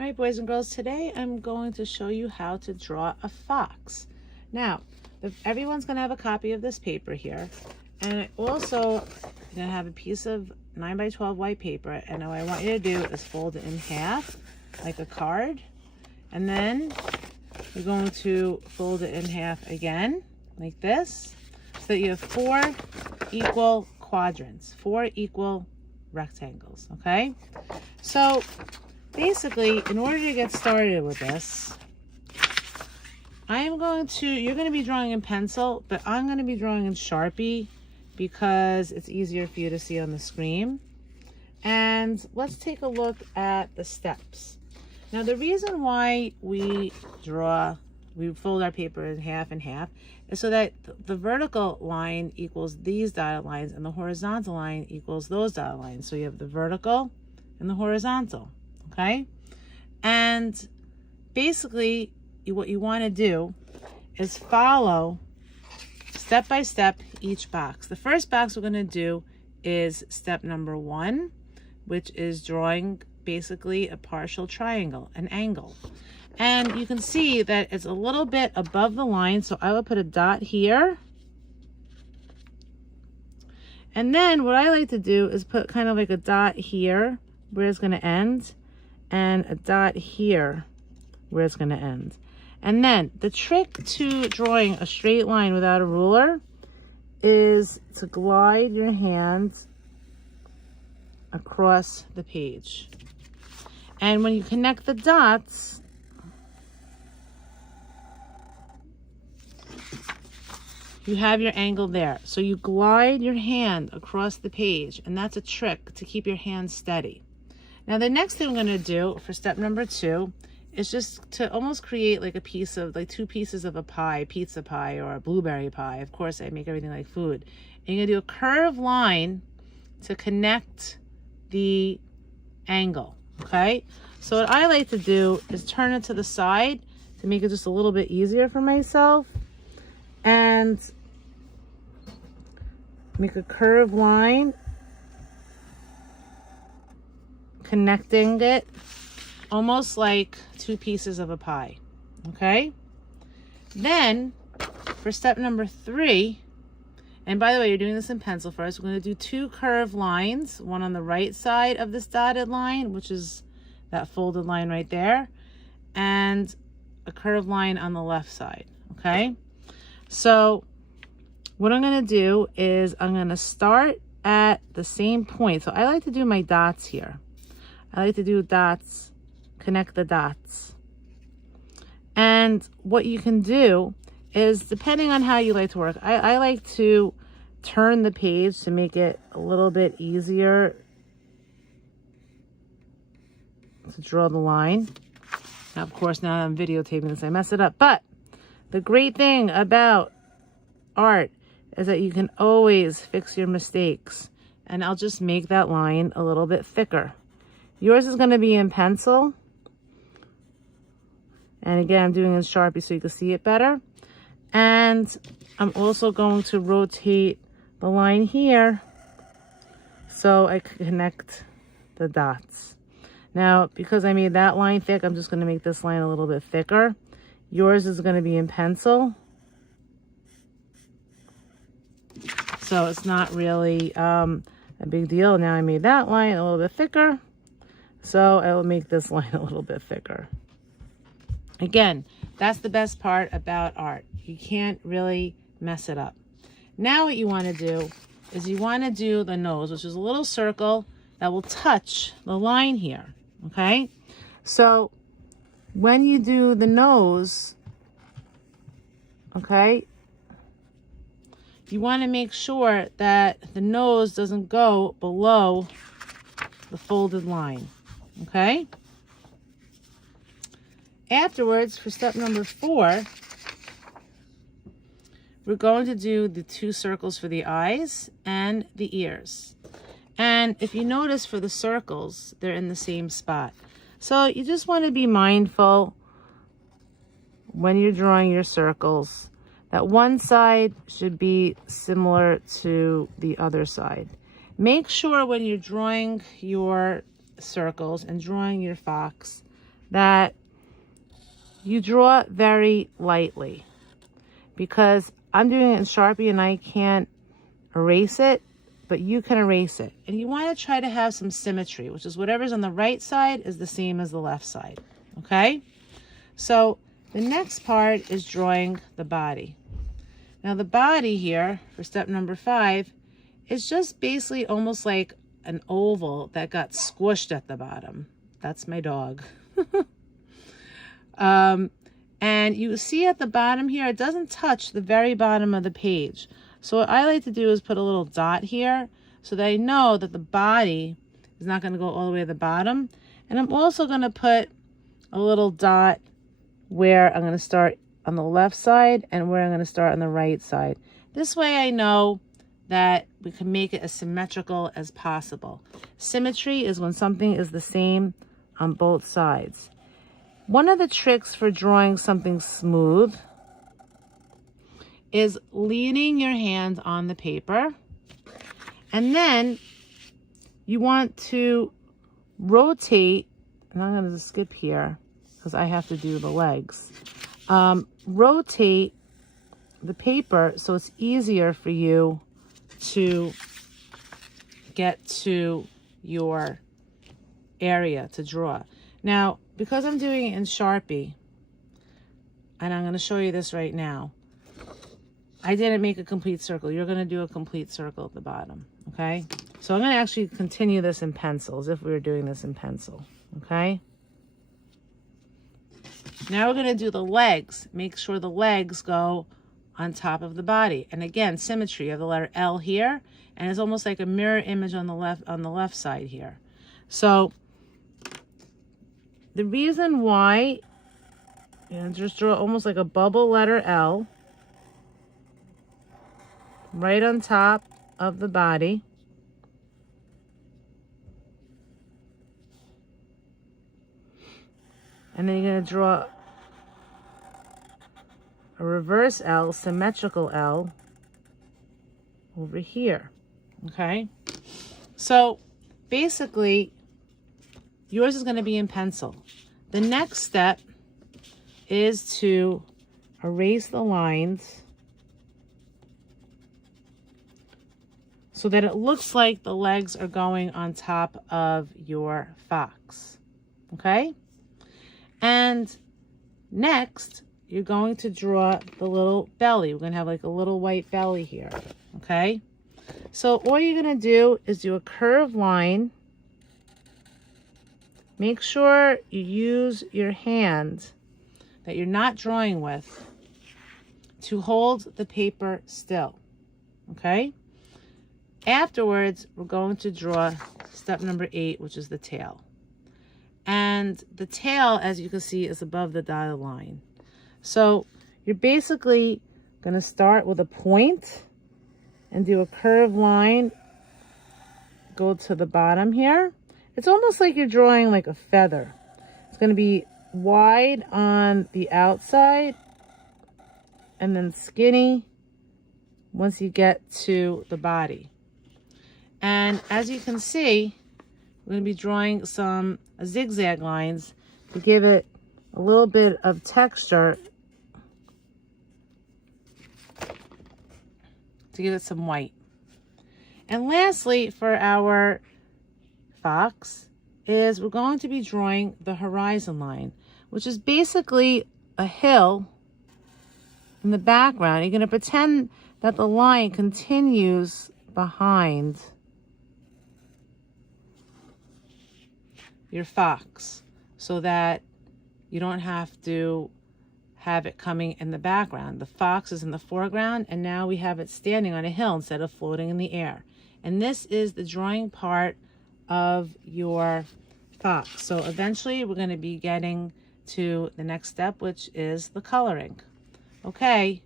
All right, boys and girls, today I'm going to show you how to draw a fox. Now, everyone's going to have a copy of this paper here, and I also going to have a piece of 9 by 12 white paper, and what I want you to do is fold it in half like a card, and then you're going to fold it in half again like this, so that you have 4 equal quadrants, 4 equal rectangles. Okay, so basically, in order to get started with this, you're going to be drawing in pencil, but I'm going to be drawing in Sharpie because it's easier for you to see on the screen. And let's take a look at the steps. Now, the reason why we fold our paper in half and half is so that the vertical line equals these dotted lines and the horizontal line equals those dotted lines. So you have the vertical and the horizontal. Okay, and basically what you want to do is follow step by step each box. The first box we're going to do is step number 1, which is drawing basically a partial triangle, an angle. And you can see that it's a little bit above the line, so I will put a dot here. And then what I like to do is put kind of like a dot here where it's going to end, and a dot here where it's going to end. And then the trick to drawing a straight line without a ruler is to glide your hand across the page. And when you connect the dots, you have your angle there. So you glide your hand across the page, and that's a trick to keep your hand steady. Now, the next thing I'm going to do for step number 2 is just to almost create like a piece of, like 2 pieces of a pie, pizza pie or a blueberry pie. Of course, I make everything like food. And you're going to do a curved line to connect the angle, okay? So what I like to do is turn it to the side to make it just a little bit easier for myself. And make a curved line, connecting it almost like 2 pieces of a pie. Okay, then for step number 3, and by the way, you're doing this in pencil first, we're going to do 2 curved lines, one on the right side of this dotted line, which is that folded line right there, and a curved line on the left side. Okay, so what I'm going to do is I'm going to start at the same point. So I like to do my dots here. I like to do dots, connect the dots. And what you can do is, depending on how you like to work, I like to turn the page to make it a little bit easier to draw the line. Now, of course, now I'm videotaping this, I mess it up. But the great thing about art is that you can always fix your mistakes. And I'll just make that line a little bit thicker. Yours is going to be in pencil. And again, I'm doing it in Sharpie so you can see it better. And I'm also going to rotate the line here so I can connect the dots. Now, because I made that line thick, I'm just going to make this line a little bit thicker. Yours is going to be in pencil. So it's not really a big deal. Now I made that line a little bit thicker. So I will make this line a little bit thicker. Again, that's the best part about art. You can't really mess it up. Now what you want to do is you want to do the nose, which is a little circle that will touch the line here. Okay? So when you do the nose, okay, you want to make sure that the nose doesn't go below the folded line. Okay? Afterwards, for step number 4, we're going to do the 2 circles for the eyes and the ears. And if you notice, for the circles, they're in the same spot. So you just want to be mindful when you're drawing your circles that one side should be similar to the other side. Make sure when you're drawing your circles and drawing your fox that you draw very lightly, because I'm doing it in Sharpie and I can't erase it, but you can erase it. And you want to try to have some symmetry, which is whatever's on the right side is the same as the left side. Okay? So the next part is drawing the body. Now the body here for step number 5 is just basically almost like an oval that got squished at the bottom. That's my dog. And you see at the bottom here, it doesn't touch the very bottom of the page. So what I like to do is put a little dot here so that I know that the body is not going to go all the way to the bottom. And I'm also going to put a little dot where I'm going to start on the left side and where I'm going to start on the right side. This way I know that we can make it as symmetrical as possible. Symmetry is when something is the same on both sides. One of the tricks for drawing something smooth is leaning your hand on the paper, and then you want to rotate, and I'm going to skip here because I have to do the legs. Rotate the paper so it's easier for you to get to your area to draw. Now, because I'm doing it in Sharpie, and I'm going to show you this right now, I didn't make a complete circle. You're going to do a complete circle at the bottom, okay? So I'm going to actually continue this in pencil, as if we were doing this in pencil, okay? Now we're going to do the legs. Make sure the legs go on top of the body. And again, symmetry. You have the letter L here, and it's almost like a mirror image on the left side here. So the reason why, just draw almost like a bubble letter L right on top of the body. And then you're going to draw a reverse L, symmetrical L over here. Okay? So basically, yours is going to be in pencil. The next step is to erase the lines so that it looks like the legs are going on top of your fox. Okay? And next, you're going to draw the little belly. We're going to have like a little white belly here. Okay? So all you're going to do is do a curved line. Make sure you use your hand that you're not drawing with to hold the paper still. Okay? Afterwards, we're going to draw step number 8, which is the tail. And the tail, as you can see, is above the dotted line. So you're basically going to start with a point and do a curved line, go to the bottom here. It's almost like you're drawing like a feather. It's going to be wide on the outside and then skinny once you get to the body. And as you can see, we're going to be drawing some zigzag lines to give it a little bit of texture, to give it some white. And lastly, for our fox, is we're going to be drawing the horizon line, which is basically a hill in the background. You're going to pretend that the line continues behind your fox so that you don't have to have it coming in the background. The fox is in the foreground, and now we have it standing on a hill instead of floating in the air. And this is the drawing part of your fox. So eventually we're going to be getting to the next step, which is the coloring. Okay,